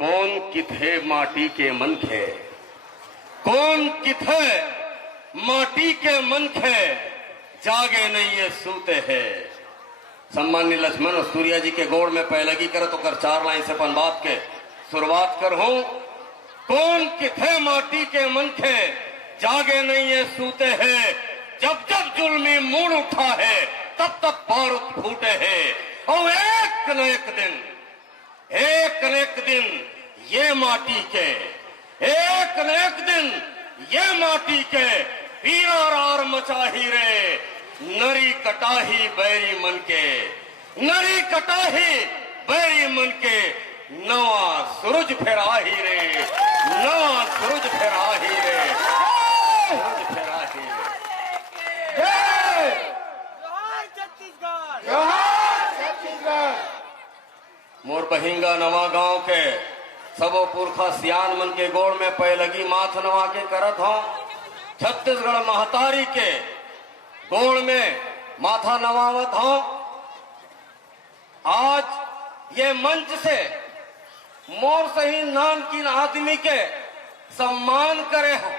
कौन किथे माटी के मनखे, कौन किथे माटी के मनखे, जागे नहीं ये सूते है। सम्मान्य लक्ष्मण और सूर्या जी के गोड़ में पैलगी करे तो कर 4 लाइन से अपन बात के शुरुआत कर हूं। कौन किथे माटी के मनखे, जागे नहीं ये सूते है। जब जब जुल्मी मूड उठा है, तब तक बारूद फूटे है। और एक न एक दिन, एक न एक दिन ये माटी के, एक न एक दिन ये माटी के पीरार मचाही रे। नरी कटाही बैरी मन के, नरी कटाही बैरी मन के, नवा सूरज फेराही रे, नवा सूरज फेराही रे, सूरज फेराही रे। जय छत्तीसगढ़, जोहार छत्तीसगढ़। मोर बहिंगा नवा गांव के सबो पुरखा सियान मन के गोड़ में पैलगी माथ नवा के करत हूं। छत्तीसगढ़ महतारी के गोड़ में माथा नवावत हूं। आज ये मंच से मोर सही नाम की आदमी के सम्मान करे हो।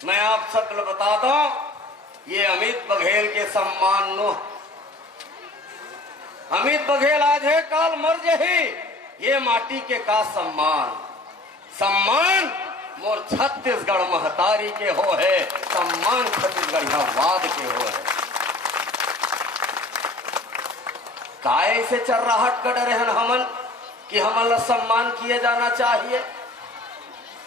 मैं आप सब बता दूं, ये अमित बघेल के सम्मान नो। अमित बघेल आज है काल मर जही, ये माटी के का सम्मान। सम्मान मोर छत्तीसगढ़ महतारी के हो है, सम्मान छत्तीसगढ़ियावाद के हो है। काय से चर्राहट कर रहे हैं हमन कि हमन सम्मान किए जाना चाहिए।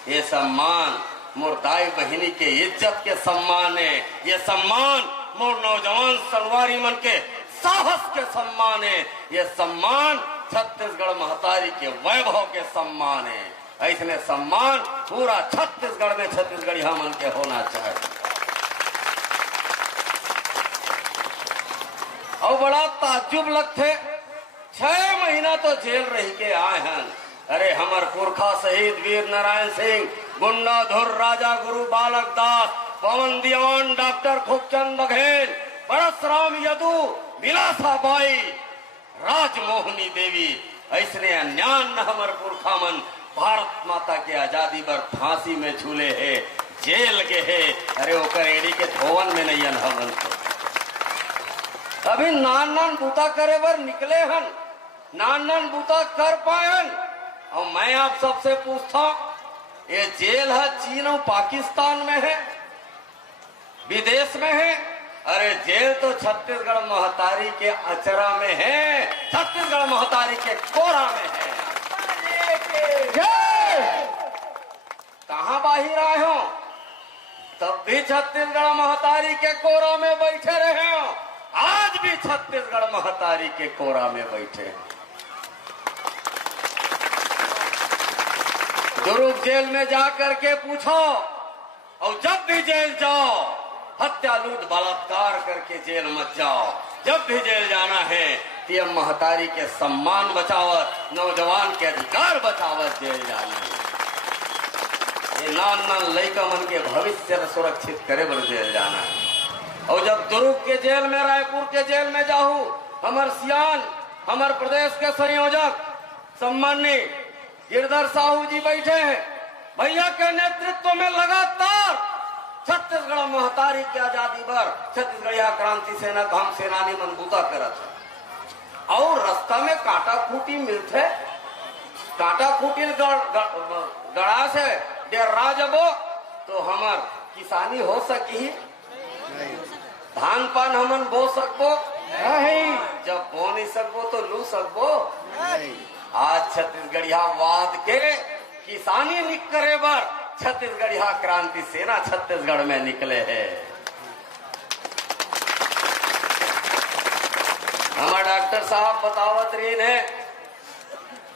ये सम्मान मोर दाई बहिनी के इज्जत के सम्मान है। ये सम्मान मोर नौजवान सलवारी मन के साहस के सम्मान है। ये सम्मान छत्तीसगढ़ महतारी के वैभव के सम्मान है। ऐसने सम्मान पूरा छत्तीसगढ़ में छत्तीसगढ़िया मन के होना चाहिए। और बड़ा ताज्जुब लगते, 6 महीना तो जेल रह के आए हैं। अरे हमर पुरखा शहीद वीर नारायण सिंह, गुंडा धुर राजा गुरु बालक दास, पवन दीवान डॉक्टर खूबचंद बघेल, परशुराम यदु, विलासा बाई, राजमोहनी देवी, ऐसने अन्यान हमर पुरखा मन भारत माता के आजादी पर फांसी में झूले है, जेल के है। अरे ओकर एड़ी के धोवन में नहीं हवन। अभी नान नान बूता करे बर निकले हन, नान नान बूता कर पायन। और मैं आप सबसे पूछता हूं, ये जेल है चीन और पाकिस्तान में है, विदेश में है। अरे जेल तो छत्तीसगढ़ महतारी के अचरा में है, छत्तीसगढ़ महतारी के कोरा में है। कहां बाहिर आए हो, तब भी छत्तीसगढ़ महतारी के कोरा में बैठे रहे हो। आज भी छत्तीसगढ़ महतारी के कोरा में बैठे हैं। दुर्ग जेल में जाकर के पूछो, और जब भी जेल जाओ हत्या लूट बलात्कार करके जेल मत जाओ। जब भी जेल जाना है पीएम महतारी के सम्मान बचावत, नौजवान के अधिकार बचावत जेल जाना है। ये नान नान लड़का मन के भविष्य सुरक्षित करे बर जेल जाना है। और जब दुर्ग के जेल में, रायपुर के जेल में जाहू, हमार सियान, हमारे प्रदेश के संयोजक सम्माननीय गिरधर साहू जी बैठे हैं। भैया के नेतृत्व में लगातार छत्तीसगढ़ महतारी की आजादी पर छत्तीसगढ़िया क्रांति सेना का हम सेनानी मनबूता करत है। और रास्ता में कांटा खूटी मिलते, कांटा खूटी गड़ा से डेरा जबो तो हमार किसानी हो सकी, धान पान हमन बो सकबो नहीं, जब बो नहीं सकबो तो लू सकबो नहीं। आज छत्तीसगढ़िया वाद के किसानी निकरे बर छत्तीसगढ़िया क्रांति सेना छत्तीसगढ़ में निकले हैं। हमारे डॉक्टर साहब बतावत रही है,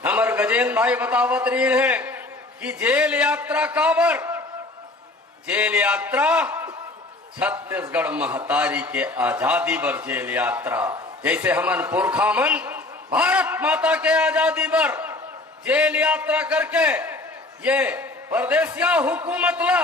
हमारे गजेंद्र भाई बतावत रही है कि जेल यात्रा काबर, जेल यात्रा छत्तीसगढ़ महतारी के आजादी पर जेल यात्रा। जैसे हमन पुरखा मन भारत माता के आजादी पर जेल यात्रा करके ये परदेसिया हुकूमत ला,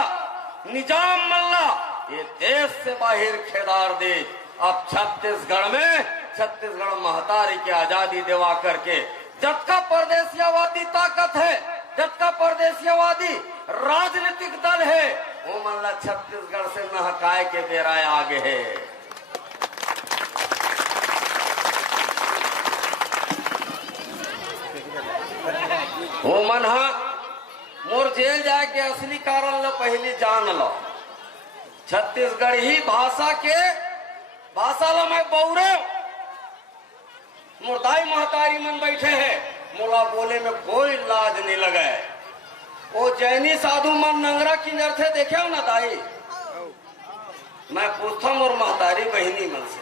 निजाम मल्ला, ये देश से बाहर खेदार दे। अब छत्तीसगढ़ में छत्तीसगढ़ महतारी की आजादी दिवा करके जबका परदेशियावादी ताकत है, जबका परदेशियावादी राजनीतिक दल है, वो मल्ला छत्तीसगढ़ से नहकाए के बेरा आगे है। वो मन मोर जेल जाए के असली कारण लो पहले जान लो। छत्तीसगढ़ ही भाषा लो मैं बौरे मुर्दाई महतारी मन बैठे हैं, मोला बोले में कोई लाज नहीं लगे। वो जैनी साधु मन नंगरा किंजर थे, देखे हो ना दाई? मैं पूछता हूँ और महतारी बहनी मन से,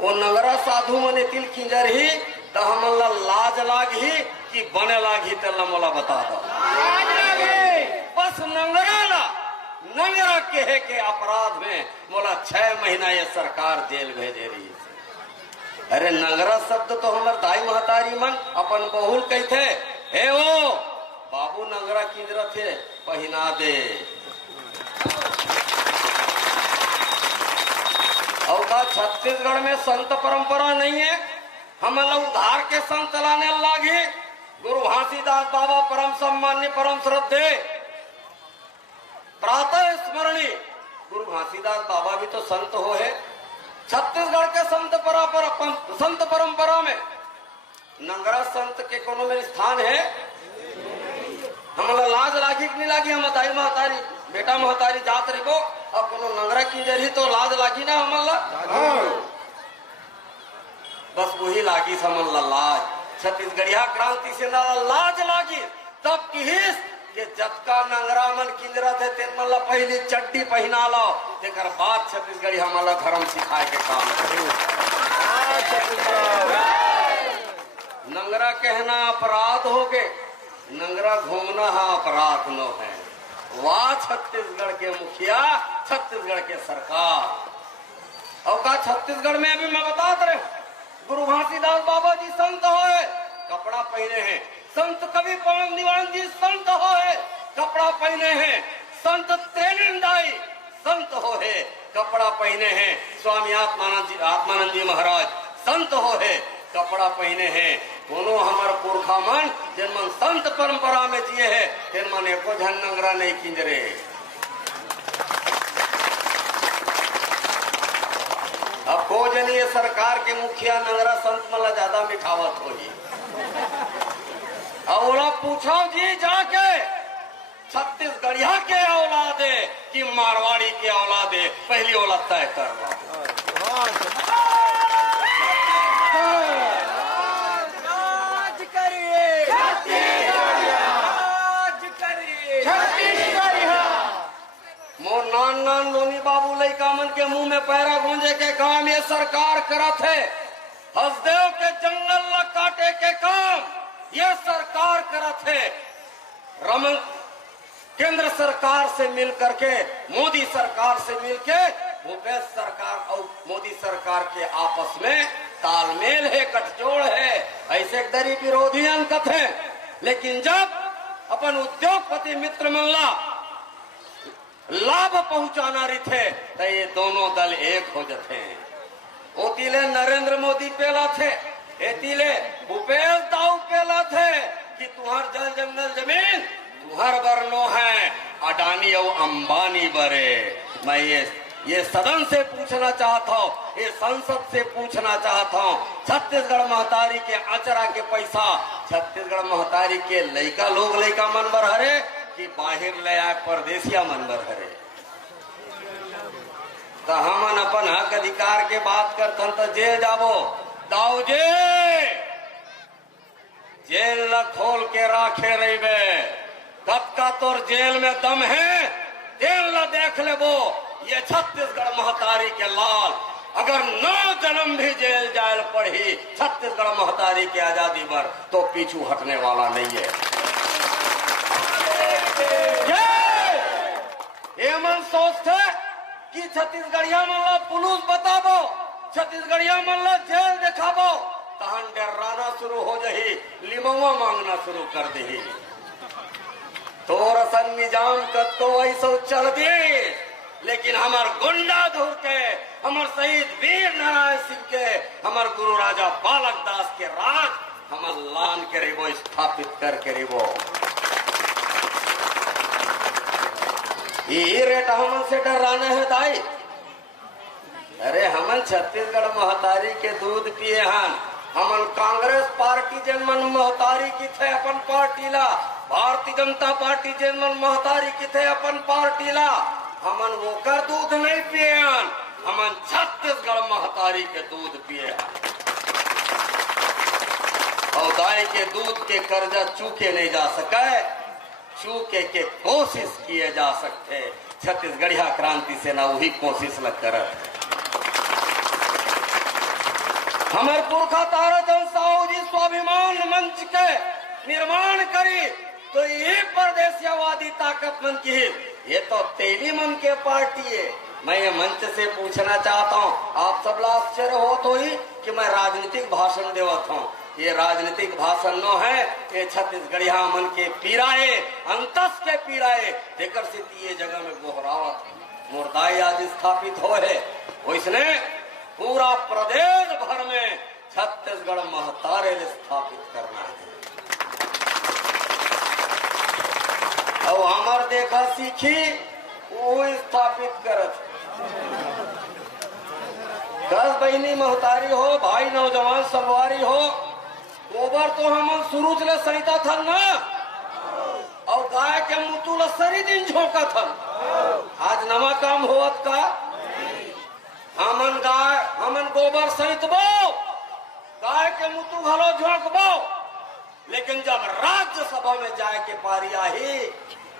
वो नंगरा साधु मन तिल किंजर ही तो हमला लाज लाग ही कि बने लाग ही तेला मोला बता दो। बस नंगरा कहे के अपराध में मोला 6 महीना ये सरकार जेल भेजे रही है। अरे नंगरा शब्द तो हमार दाई महतारी मन अपन बहुल कहते, हे वो बाबू नंगरा किंजरा थे पहिना दे। और का छत्तीसगढ़ में संत परंपरा नहीं है? हम लोग उधार के संत चलाने लागे। गुरु घासीदास बाबा परम सम्मान्य परम श्रद्धे प्रातः स्मरणी गुरु घासीदास बाबा भी तो संत हो है। छत्तीसगढ़ के संत परंपरा में नंगरा संत के कोनो में स्थान है? हमला लाज लागी कि नहीं लागी? हम दाई महतारी बेटा महतारी जात रहो और कोनो नंगरा किंजर ही तो लाज लागी ना हमला। बस वही लागी समझ लाज। छत्तीसगढ़िया क्रांति से लाज लागी तब की कि जतका नंगरा मन किंजरा थे तेन मन ला पहली चड्डी पहना लो, तेकर बाद छत्तीसगढ़ी हमला धर्म सिखाए के काम करे। नंगरा कहना अपराध हो गए, नंगरा घूमना है अपराध न है। वाह छत्तीसगढ़ के मुखिया, छत्तीसगढ़ के सरकार। और का छत्तीसगढ़ में अभी मैं बता रहे गुरु घासीदास बाबा जी संत होए, कपड़ा पहने हैं। संत कवि पवन दीवान जी संत होए, कपड़ा पहने हैं। संत तेनिंदाई संत होए, कपड़ा पहने हैं। स्वामी आत्मानंद जी महाराज संत होए, कपड़ा पहने हैं। दोनों हमार पुरखा मन जिन मन संत परंपरा में जिए है, तेन मन एको झन नंगरा नहीं किंजरे। अब को जनी ये सरकार के मुखिया नंगरा संत मला ज्यादा मिठावत होगी। और पूछो जी जाके छत्तीसगढ़िया के औलादे कि मारवाड़ी के औलादे, पहली औलाद तय कर लो। मोर नान लोनी बाबू लइका मन के मुंह में पैरा गूंजे के काम ये सरकार करत है। हसदेव के जंगल ल काटे के काम ये सरकार करत है। रमन केंद्र सरकार से मिल करके, मोदी सरकार से मिलके भूपेश सरकार और मोदी सरकार के आपस में तालमेल है, गठजोड़ है। ऐसे दरी विरोधी अंकत है, लेकिन जब अपन उद्योगपति मित्र मल्ला लाभ पहुंचाना रही थे तो ये दोनों दल एक हो जाते हैं। ओतीले नरेंद्र मोदी पेला थे, एतीले भूपेश दाऊ पेला थे कि तुहार जल जंगल जमीन तुहार बरनो है, अडानी और अंबानी बरे। मैं ये सदन से पूछना चाहता हूँ, ये संसद से पूछना चाहता हूँ, छत्तीसगढ़ महतारी के अचरा के पैसा छत्तीसगढ़ महतारी के लइका लोग लइका मन बर हरे कि बाहर ले आए परदेसिया मन बर हरे। तो हमन अपन हक अधिकार के बात करथन तो जेल जाबो। दाऊ जेल न खोल के राखे रहीबे, कब का तोर जेल में दम है जेल न देख लेबो। ये छत्तीसगढ़ महतारी के लाल अगर 9 जन्म भी जेल जायल पड़ी छत्तीसगढ़ महतारी की आजादी पर तो पीछू हटने वाला नहीं है। ये मन सोचते कि छत्तीसगढ़िया मन पुलिस बताबो, छत्तीसगढ़िया मन जेल दिखाबो, तहन डराना शुरू हो जही, लिमवा मांगना शुरू कर दही। तोर सन निजाम कद तो ऐसा चल दिए, लेकिन हमार गुंडा धुर के, हमार शहीद वीर नारायण सिंह के, हमार गुरु राजा बालक दास के राज हम लान के रेबो स्थापित करके रेबो ये रेट हमन से डराने है दाई। अरे हमन छत्तीसगढ़ महतारी के दूध पिए हन। हमन कांग्रेस पार्टी जन मन महतारी की थे अपन पार्टी ला, भारतीय जनता पार्टी जन मन महतारी की थे अपन पार्टी ला, हमन वो कर दूध नहीं पिए हन। हमन छत्तीसगढ़ महतारी के दूध पिए हन और दाई के दूध के कर्जा चूके नहीं जा सके, चूके के कोशिश किए जा सकते। छत्तीसगढ़िया क्रांति सेना वही कोशिश लग करत। हमार पुरखा तारा जन साहू जी स्वाभिमान मंच के निर्माण करी तो ये परदेशियावादी ताकत मन की है, ये तो तेली मन के पार्टी है। मैं ये मंच से पूछना चाहता हूँ, आप सब आश्चर्य हो तो ही कि मैं राजनीतिक भाषण देवत हूँ। ये राजनीतिक भाषण न है, ये छत्तीसगढ़िया मन के पीराए अंतस के पीराए देकर से ये जगह में गोहरावत मुर्दाई आज स्थापित हो है। इसने पूरा प्रदेश भर में छत्तीसगढ़ महतारे स्थापित करना है और हमार देखा सीखी वो स्थापित करत। 10 बहनी महतारी हो, भाई नौजवान सलवारी हो, गोबर तो हम शुरू से सहिता था ना और गाय के मुतु सरी दिन झोंका था। आज नवा काम होवत का हमन गाय हमन गोबर सहित बो, गाय के मुतु घलो झोंक बो, लेकिन जब राज्यसभा में जाए के पारी आई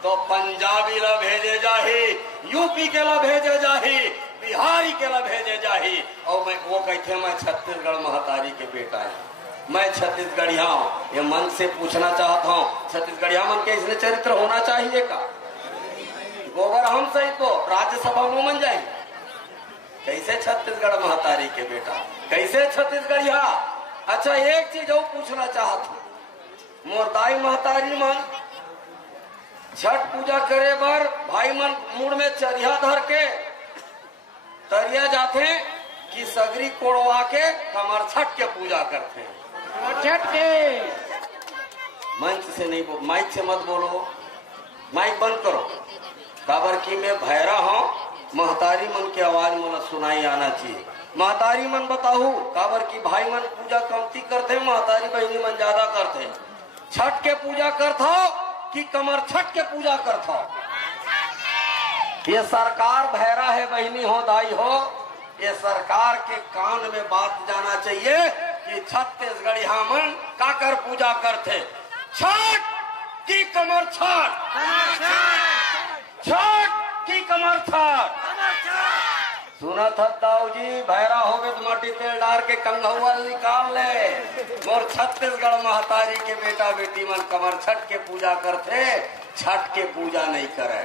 तो पंजाबी ला भेजे जाही, यूपी के ला भेजे जाही, बिहारी के ला भेजे जाही और मैं वो कहते मैं छत्तीसगढ़ महतारी के बेटा है, मैं छत्तीसगढ़िया हूँ। ये मन से पूछना चाहता हूँ, छत्तीसगढ़िया मन के इसने चरित्र होना चाहिए का? गोबर हम सहित तो राज्यसभा में मन जाएंगे, कैसे छत्तीसगढ़ महतारी के बेटा, कैसे छत्तीसगढ़िया? अच्छा एक चीज और पूछना चाहता हूँ, मोरदाई महतारी मन छठ पूजा करे बर भाई मन मुड़ में चरिया धर के तरिया जाते कि सगरी कोड़वा के कमर छठ के पूजा करते हैं। छठ के मंच से नहीं बोल, माइक से मत बोलो, माइक बंद करो। काबर की मैं भैरा हूँ, महतारी मन की आवाज मन सुनाई आना चाहिए। महतारी मन बताऊ काबर की भाई मन पूजा कमती करते, महतारी बहनी मन ज्यादा करते। छठ के पूजा करता कि कमर छठ के पूजा करता? ये सरकार भैरा है बहनी हो दाई हो, ये सरकार के कान में बात जाना चाहिए कि छत्तीसगढ़िया मन काकर पूजा करते, छठ की कमर छठ, छठ की कमर छठ। सुना था दाऊ जी भैरा हो गए तो मट्टी तेल डाल के कंघुआ निकाल ले। मोर छत्तीसगढ़ महतारी के बेटा बेटी मन कमर छठ के पूजा करते, छठ के पूजा नहीं करे।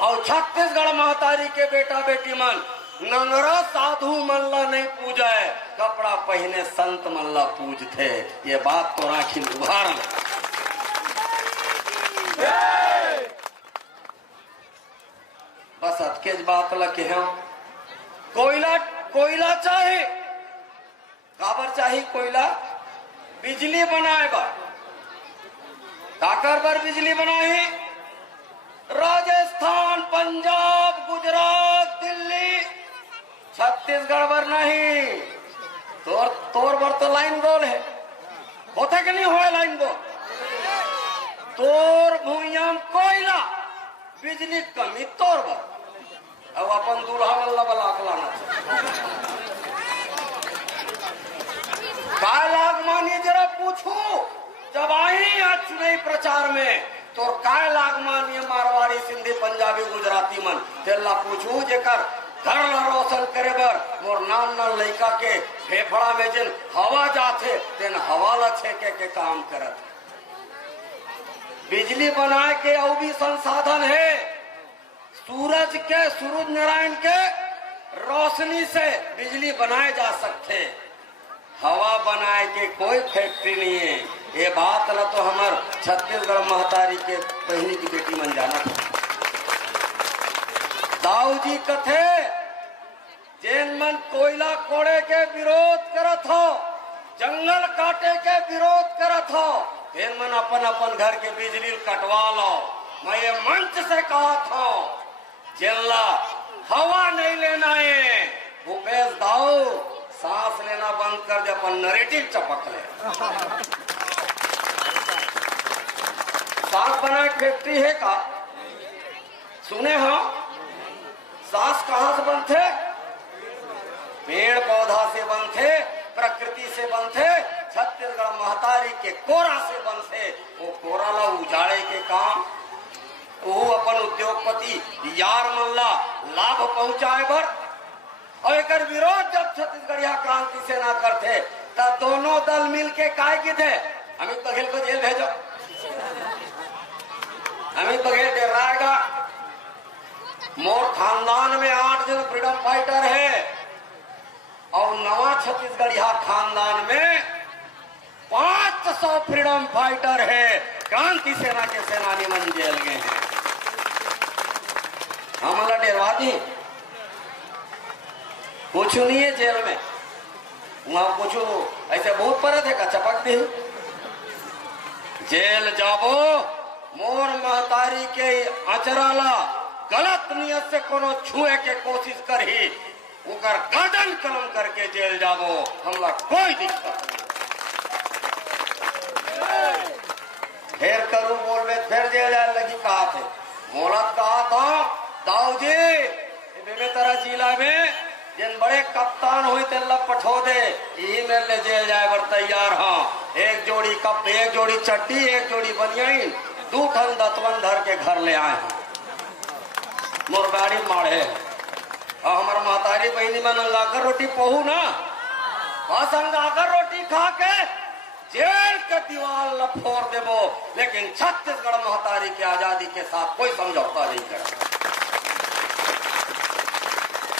और छत्तीसगढ़ महतारी के बेटा बेटी मन नंगरा साधु मन ला नहीं पूजाए, कपड़ा पहने संत मन ला पूजते। ये बात तो राखी उभार बस अटकेज बात लगे हैं। कोयला कोयला चाहे काबर चाहे कोयला? बिजली बनाए बर। काकर बर बिजली बनाए? राजस्थान, पंजाब, गुजरात, दिल्ली, छत्तीसगढ़ बर नहीं। तोर बर तो लाइन गोल है, होते कि नहीं हो लाइन गोल? तोर भूया कोयला बिजली कमी तोर बर। अब अपन दूल्हा वल्ला बलाक लाना काय लाग मानिए जरा पूछो, जब आई आज चुनावी प्रचार में तो काय लाग मानिए मारवाड़ी, सिंधी, पंजाबी, गुजराती मन तेला पूछू जेकर घर ला रोशन करे बर मोर नान नान लड़का के फेफड़ा में जिन हवा जाते तेन हवा ला छेके के काम करत। बिजली बनाए के और भी संसाधन है, सूरज नारायण के रोशनी से बिजली बनाए जा सकते, हवा बनाए के कोई फैक्ट्री नहीं है। ये बात ला तो हमार छत्तीसगढ़ महतारी के बहनी की बेटी मन जाना था। दाऊ जी कथे जेन मन कोयला कोड़े के विरोध करत हो जंगल काटे के विरोध करत हो, फिर मन अपन अपन घर के बिजली कटवा लो। मैं ये मंच से कहा था जिल्ला हवा नहीं लेना है, भूपेश दाऊ सांस लेना बंद कर दे, अपन नरेटिव चपक ले। सांस बना फैक्ट्री है का सुने हो? सांस कहाँ से बनते? पेड़ पौधा से बनते, प्रकृति से बनते, छत्तीसगढ़ महतारी के कोरा से बनते। वो कोरा ला उजाड़े के काम वो अपन उद्योगपति यार मन ला लाभ पहुंचाए बर, और एक विरोध जब छत्तीसगढ़िया क्रांति सेना करते तब दोनों दल मिलके काय की थे अमित बघेल को जेल भेजो। अमित बघेल डराएगा। मोर खानदान में 8 जन फ्रीडम फाइटर है और नवा छत्तीसगढ़िया खानदान में 500 फ्रीडम फाइटर है। क्रांति सेना के सेनानी मन जेल गए हैं। हमारा डरवा दी कुछ नहीं है जेल में, वहां कुछ ऐसे बहुत पर थे का चपक दी जेल जाबो। मोर महतारी के अचराला गलत नियत से कोनो छुए के कोशिश करही, ओकर गर्दन कलम करके जेल जाबो, हमला कोई दिक्कत नहीं। फिर करू बोलबे फिर जेल जाए लगी कहा थे, मोलत कहा था दाऊ जी में तरह जिला में जिन बड़े कप्तान हुई तेल पठो दे, यही मेरे ले जेल जाए बर तैयार। हाँ, एक जोड़ी कप, एक जोड़ी चड्डी, एक जोड़ी बनियाइन, 2 ठन दतवन धर के घर ले आए हैं। मोर गाड़ी मारे और हमार महतारी बहनी में अंगाकर रोटी पहू ना, बस अंगाकर रोटी खा के जेल के दीवार ल फोड़ देबो, लेकिन छत्तीसगढ़ महतारी की आजादी के साथ कोई समझौता नहीं करेगा।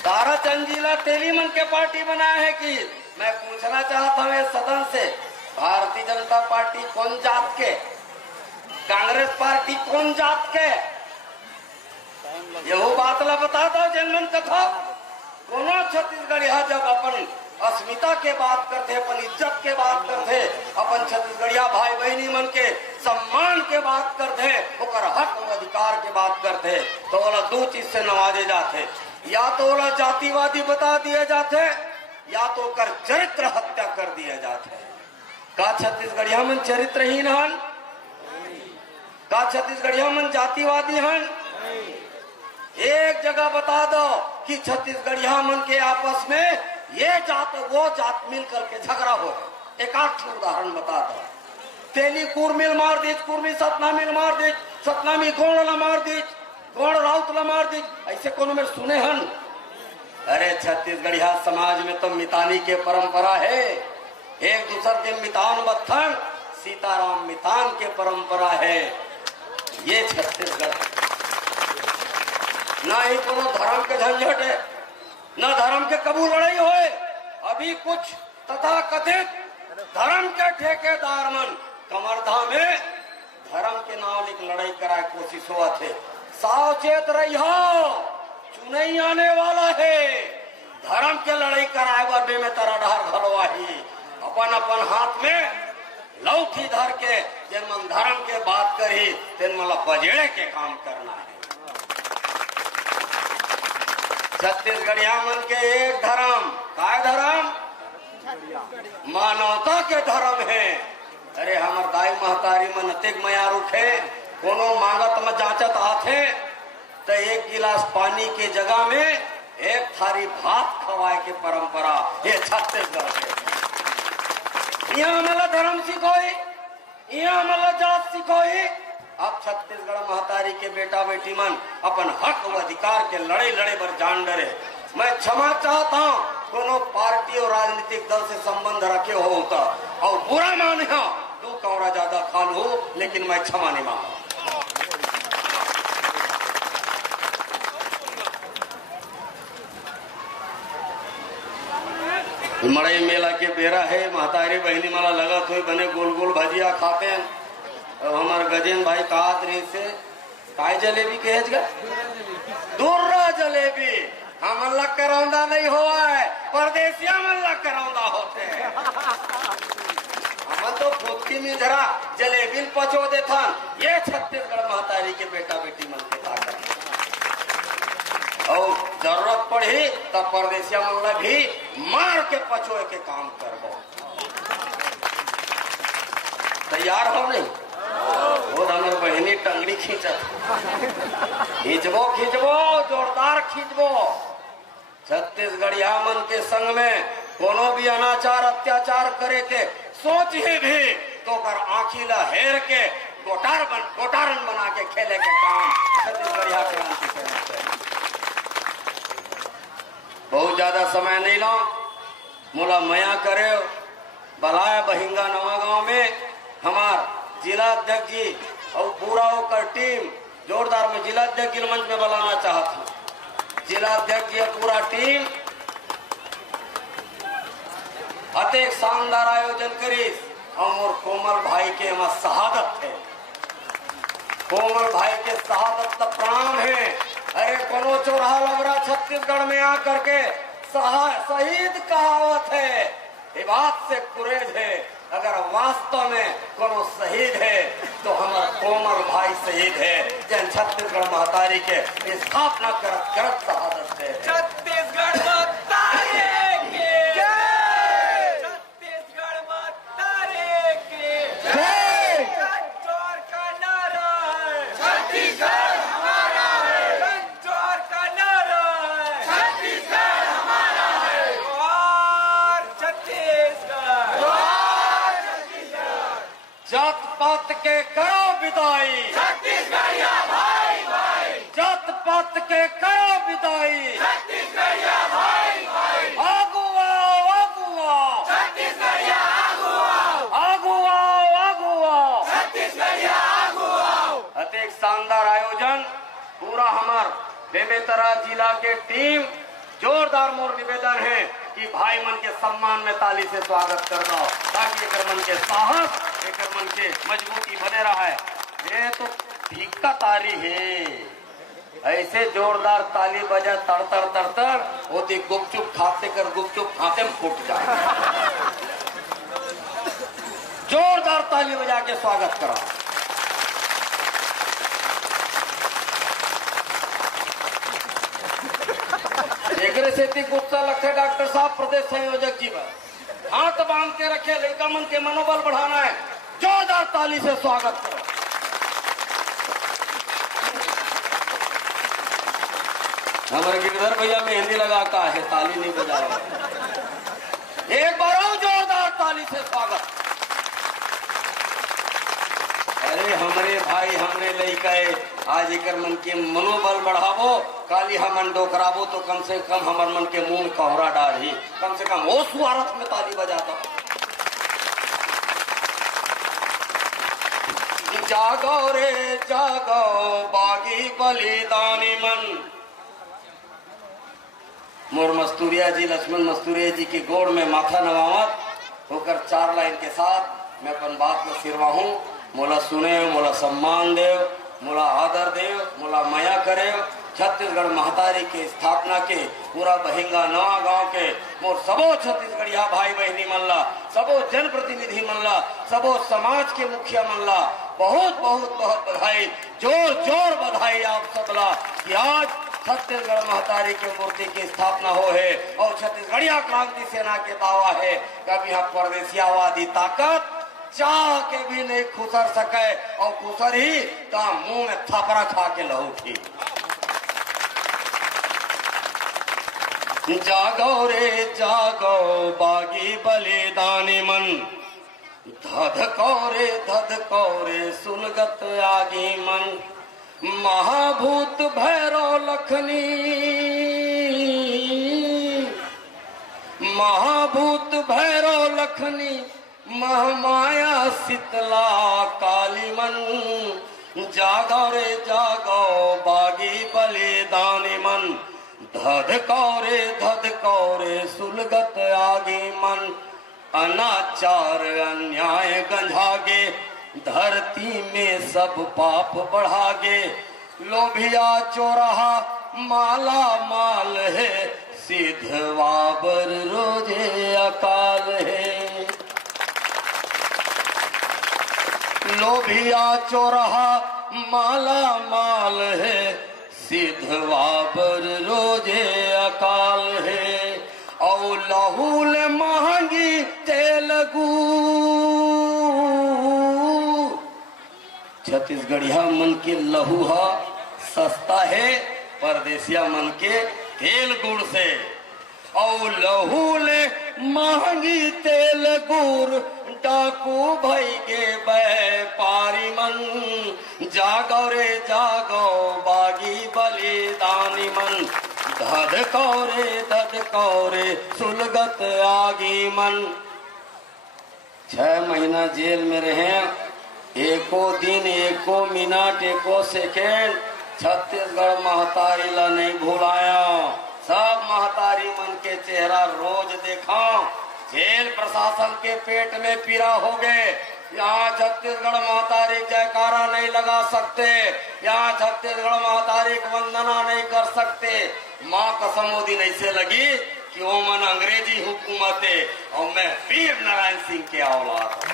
ताराचंद जिला तेली मन के पार्टी बनाया है कि मैं पूछना चाहता हूँ सदन से, भारतीय जनता पार्टी कौन जात के, कांग्रेस पार्टी कौन जात के, यही बात ला बता दो जनमन कथा। कोनो छत्तीसगढ़ यहाँ जब अपन अस्मिता के बात करते, अपन इज्जत के बात करते, अपन छत्तीसगढ़िया भाई बहनी मन के सम्मान के बात करते, ओकर हक और अधिकार के बात करते, तो वाला 2 चीज से नवाजे जाते, या तो वाला जातिवादी बता दिए जाते, या तो ओकर चरित्र हत्या कर दिए जाते। का छत्तीसगढ़िया मन चरित्रहीन हन? का छत्तीसगढ़िया मन जातिवादी हन? एक जगह बता दो कि छत्तीसगढ़िया मन के आपस में ये जात वो जात मिल करके झगड़ा हो। एक आठ उदाहरण बता दो। तेली कुर्मिल मार दी, कुर्मी सतना मिल मार दी, सतना में गोड़ ला मार दी, गोड़ राउत ला मार दी, ऐसे कोनो में सुने हन? अरे छत्तीसगढ़िया समाज में तो मितानी के परंपरा है, एक दूसरे के मितान बत्थन, सीताराम मितान के परंपरा है। ये छत्तीसगढ़ ना ही कोनो धर्म के झंझट है, न धर्म के कबू लड़ाई होए। अभी कुछ तथा कथित धर्म के ठेकेदार मन कमरधा में धर्म के नाम लिख लड़ाई कराए कोशिश हुआ थे। सावचेत रही हो, चुनाई आने वाला है, धर्म के लड़ाई कराए बे में तरह डहर घलवाही, अपन अपन हाथ में लौठी धर के जिन मन धर्म के बात करी तेन मतलब बजेड़े के काम करना है। छत्तीसगढ़िया मन के एक धर्म, काय धर्म? मानवता के धर्म है। अरे हमार दाई महतारी मन अतिक मया रुखे, कोनो मांगत में जांचत आथे तो 1 गिलास पानी के जगह में 1 थारी भात खवाए के परंपरा ये छत्तीसगढ़ के। यहाँ मला धर्म सिखोई, यहाँ मला जात सिखोई। अब छत्तीसगढ़ महतारी के बेटा बेटी मन अपन हक व अधिकार के लड़े लड़े बर जान डरे। मैं क्षमा चाहता हूँ कोनो पार्टी और राजनीतिक दल से संबंध रखे होता और बुरा माने हो 2 कौड़ा ज्यादा खा लो, लेकिन मैं क्षमा नहीं मांगा। मड़ई मेला के बेरा है, महतारी बहनी माला लगा तो बने गोल गोल भजिया खाते हैं। अब हमारे गजेन भाई कहा रही से काय जलेबी कहेज गा, दूर्रा जलेबी हम लग करौंदा नहीं हुआ है, परदेसिया में लग करौंदा होते हैं। तो फुटकी में धरा जलेबी पचो देथन। ये छत्तीसगढ़ महतारी के बेटा बेटी मन के ताकत। और जरूरत पड़ी तब परदेसिया मन भी मार के पचोए के काम करबो। तैयार हो नहीं? वो हमारे बहनी टंगड़ी खींचत। खींचबो खींचबो जोरदार खींचबो। छत्तीसगढ़िया मन के संग में कोनो भी अनाचार अत्याचार करे के सोच ही भी तो कर आँखी ला हेर के गोटारन बना के खेले के काम छत्तीसगढ़िया क्रांति सेना से। बहुत ज्यादा समय नहीं लो, मोला मया करे बलाया बहिंगा नवा गांव में हमार जिला अध्यक्ष जी और पूरा होकर टीम जोरदार में जिला अध्यक्ष जी मंच में बुलाना चाहता हूँ। जिला अध्यक्ष जी पूरा टीम अतेक शानदार आयोजन करी और मोर कोमल भाई के हम शहादत है। कोमल भाई के शहादत का प्रणाम है। अरे कोनो चौराहा लबरा छत्तीसगढ़ में आकर के शहीद कहावत है। ये बात से कुरेज है। अगर वास्तव में कोनो शहीद है तो हमारा कोमल भाई शहीद है जन छत्तीसगढ़ महतारी के स्थापना करत शहादत है। छत्तीसगढ़ महतारी के जय। छत्तीसगढ़ महतारी के जय। जोर का नारा है छत्तीसगढ़ हमारा है। जोर का नारा है छत्तीसगढ़ हमारा है। जोर छत्तीसगढ़। जात पात के करो विदाई छत्तीसगढ़िया भाई भाई। जात पात के करो विदाई। छत्तीसगढ़िया भाई भाई। आगू आओ आगू आओ छत्तीसगढ़िया आगू आओ। आगू आओ आगू आओ। छत्तीसगढ़िया आगू आओ। अतेक शानदार आयोजन पूरा हमार बेमेतरा जिला के टीम जोरदार मोर निवेदन है कि भाई मन के सम्मान में ताली से स्वागत कर दो ताकि एक मन के साहस एक मन के मजबूती बने रहा है। ये तो भीका तारी है। ऐसे जोरदार ताली बजा तड़ तड़ तड़ तड़ होती गुपचुप खाते में फूट जाए। जोरदार ताली बजा के स्वागत करो। एकरे से गुस्सा लगते डॉक्टर साहब प्रदेश संयोजक जी पर हाथ बांध के रखे लड़का मन के मनोबल बढ़ाना है। जोरदार ताली से स्वागत करो। हमारे गिरधर भैया मेहंदी लगा का है ताली नहीं बजा रहा। एक बार और जोरदार ताली से स्वागत। अरे हमरे भाई हमरे लड़का आज एक मन के मनोबल बढ़ावो काली हमन डोकराबो तो कम से कम हमर मन के मुंह कोहरा डाढ़ी कम से कम वो सुवारत में ताली बजाता। जागो रे जागो बागी बलिदानी मन। मोर मस्तूरिया जी लक्ष्मण मस्तूरिया जी के गोड़ में माथा नवावत होकर 4 लाइन के साथ मैं अपन बात में सिरवाहूं। मोला सुने मोला सम्मान देव मोला आदर देव मोला मया करे। छत्तीसगढ़ महतारी के स्थापना के पूरा बहिंगा नवा गांव के मोर सबो छत्तीसगढ़िया भाई बहनी मल्ला सबो जनप्रतिनिधि मल्ला सबो समाज के मुखिया मल्ला बहुत बहुत बहुत बधाई। जोर जोर बधाई आप सबला कि आज छत्तीसगढ़ महतारी के मूर्ति की स्थापना हो है और छत्तीसगढ़िया क्रांति सेना के दावा है कभी हम परदेसियावादी ताकत चाह के भी नहीं खुसर सके और खुसर ही तो मुंह में थपड़ा खा के लौटी। जागो रे जागो बागी बलिदानी मन। धधको रे सुलगत आगी मन। महाभूत भैरव लखनी महाभूत भैरव लखनी महमाया शीतला काली मन। जागो रे जागो बागी बलिदानी मन। धधको रे सुलगत आगी मन। अनाचार अन्याय गंझागे धरती में सब पाप बढ़ागे। लोभिया चोरहा माला माल है सिद्धवा बर रोजे अकाल है। लोभिया चोरहा माला माल है, सिद्धवाबर रोजे अकाल है। और लहूल महंगी तेलगू, छत्तीसगढ़िया मन के लहूहा सस्ता है, परदेसिया मन के तेल गुड़ से। और लहूले महंगी तेल गुड़, डाकू भई के व्यापारी मन। जागो रे जागो बागी बलिदानी मन, धधकौ रे सुलगत आगी मन। 6 महीना जेल में रहे, एको दिन एको मिनट एको सेकेंड छत्तीसगढ़ महतारी ला नहीं भुलाया। सब महतारी मन के चेहरा रोज देखा। जेल प्रशासन के पेट में पीड़ा हो गए। यहाँ छत्तीसगढ़ महतारी जयकारा नहीं लगा सकते, यहाँ छत्तीसगढ़ महतारी को वंदना नहीं कर सकते। माँ कसम वो दिन ऐसे लगी कि वो मन अंग्रेजी हुकूमत है और मैं वीर नारायण सिंह के औलाद हूँ।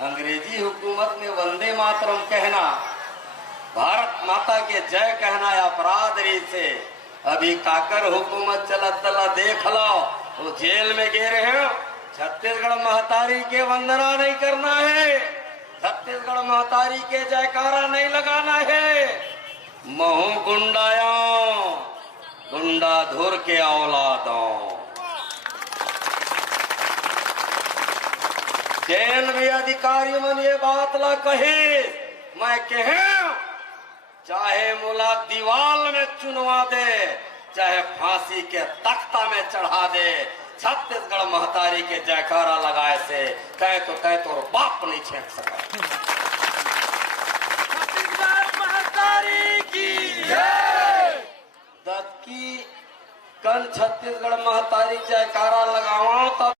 अंग्रेजी हुकूमत में वंदे मातरम कहना, भारत माता के जय कहना अपराध रीत से। अभी काकर हुकूमत चलत तला देख लो, वो जेल में गे रहे हो। छत्तीसगढ़ महतारी के वंदना नहीं करना है, छत्तीसगढ़ महतारी के जयकारा नहीं लगाना है। महू गुंडाया गुंडा धुर के औलादों। जेल में अधिकारी मन ये बात ला कहे, मैं कहे चाहे मुला दीवाल में चुनवा दे, चाहे फांसी के तख्ता में चढ़ा दे, छत्तीसगढ़ महतारी के जयकारा लगाए से कह तो बाप नहीं छेक सका। छत्तीसगढ़ महतारी की जय। दत्त की कल छत्तीसगढ़ महतारी जयकारा लगावा तब